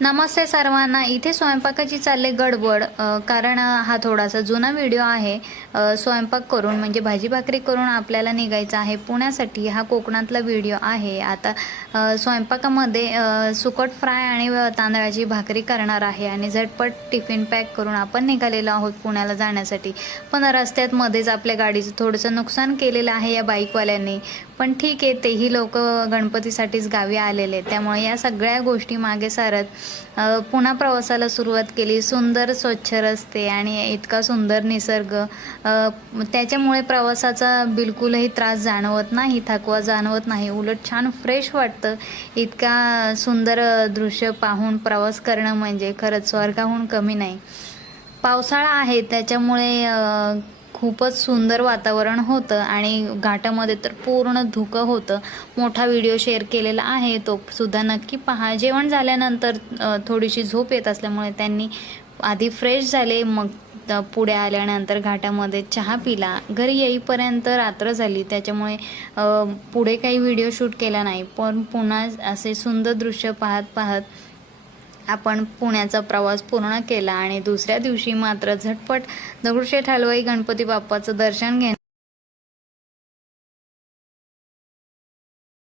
नमस्ते सर्वांना। इथे स्वयंपाकाची चालले गडबड, कारण हा थोडासा जुना व्हिडिओ आहे। स्वयंपाक करून म्हणजे भाजी भाकरी करून आपल्याला निघायचं आहे पुण्यासाठी। हा कोकणातला व्हिडिओ आहे। आता स्वयंपाकामध्ये सुकट फ्राय आणि तांदळाची भाकरी करणार आहे आणि झटपट टिफिन पॅक करून आपण निघालेलो आहोत पुण्याला जाण्यासाठी। पण रस्त्यात मध्येच आपल्या गाडीचं थोडंसं नुकसान केलेलं आहे या बाईकवाल्यांनी। पण ठीक आहे, तेही लोक गणपतीसाठीच गावी आलेले, त्यामुळे या सगळ्या गोष्टी मागे सारत पुन्हा प्रवासाला सुरुवात केली। सुंदर स्वच्छ रस्ते आणि इतका सुंदर निसर्ग, त्याच्यामुळे प्रवासाचा बिलकुलही त्रास जाणवत नाही, थकवा जाणवत नाही, उलट छान फ्रेश वाटतं। इतका सुंदर दृश्य पाहून प्रवास करणं म्हणजे खरंच स्वर्गाहून कमी नाही। पावसाळा आहे त्याच्यामुळे खूपच सुंदर वातावरण होतं आणि घाटामध्ये तर पूर्ण धुकं होतं। मोठा व्हिडिओ शेअर केलेला आहे, तो सुद्धा नक्की पहा। जेवण झाल्यानंतर थोडीशी झोप येत असल्यामुळे त्यांनी आधी फ्रेश झाले, मग पुढे आल्यानंतर घाटामध्ये चहा पिला। घरी येईपर्यंत रात्र झाली, त्याच्यामुळे पुढे काही व्हिडिओ शूट केला नाही। पण पुन्हा असे सुंदर दृश्य पाहत पाहत आपण पुण्याचा प्रवास पूर्ण केला आणि दुसऱ्या दिवशी मात्र झटपट दगडूशेठ हलवाई गणपती बाप्पाचं दर्शन घेण्यासाठी